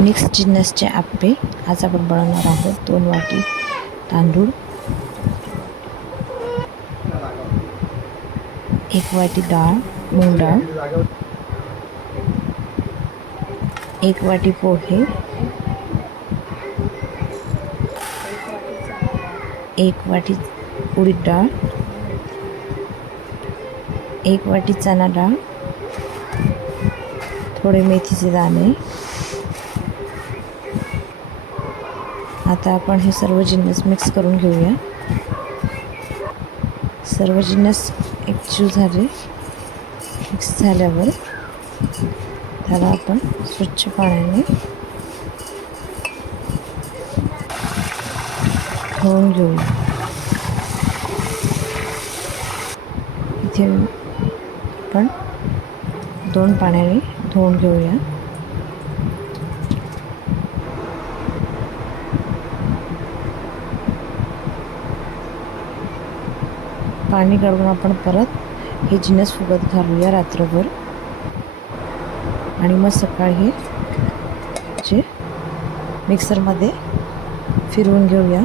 Mix जिन्नसचे आप्पे. आज आपण बनवणार आहोत दोन वाटी तांदूळ. एक वाटी डाळ मूग डाळ. एक वाटी पोहे. एक वाटी उडीद डाळ. एक वाटी चणा डाळ. थोडे मेथीचे दाणे. आता आपण हे सर्व जिन्नस मिक्स करून घेऊया. सर्व जिन्नस एकजीव झाले. मिक्स झाल्यावर त्याला आपण स्वच्छ पाण्याने धुवून घेऊया. इथे आपण दोन पाण्याने धुवून घेऊया. पाणी काढून आपण परत हे जिनस फुगत घालूया रात्रभर. आणि मग सकाळी हे जे मिक्सरमध्ये फिरवून घेऊया.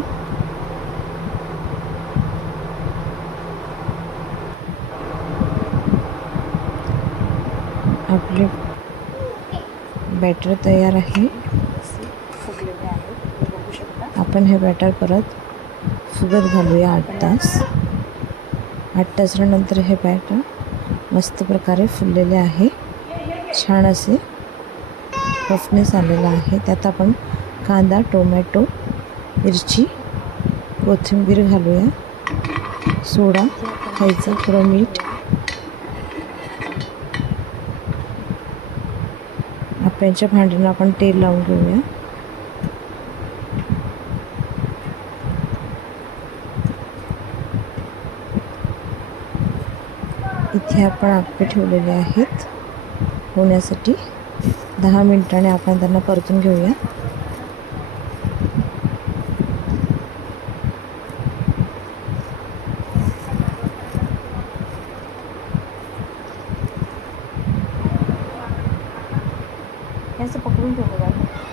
आपले बॅटर तयार आहे. आपण हे बॅटर परत फुगत घालूया आठ तास. आठ तासानंतर हे बॅटर मस्त प्रकारे फुललेले आहे. छान असे पफनेस आलेला आहे. त्यात आपण कांदा टोमॅटो मिरची कोथिंबीर घालूया. सोडा खायचा थोडं मीठ. आप्यांच्या भांड्यांना आपण तेल लावून घेऊया. इथे आपण आप्पे ठेवलेले आहेत. होण्यासाठी दहा मिनटाने आपण त्यांना परतून घेऊया. असं पकडून ठेवलं जातं.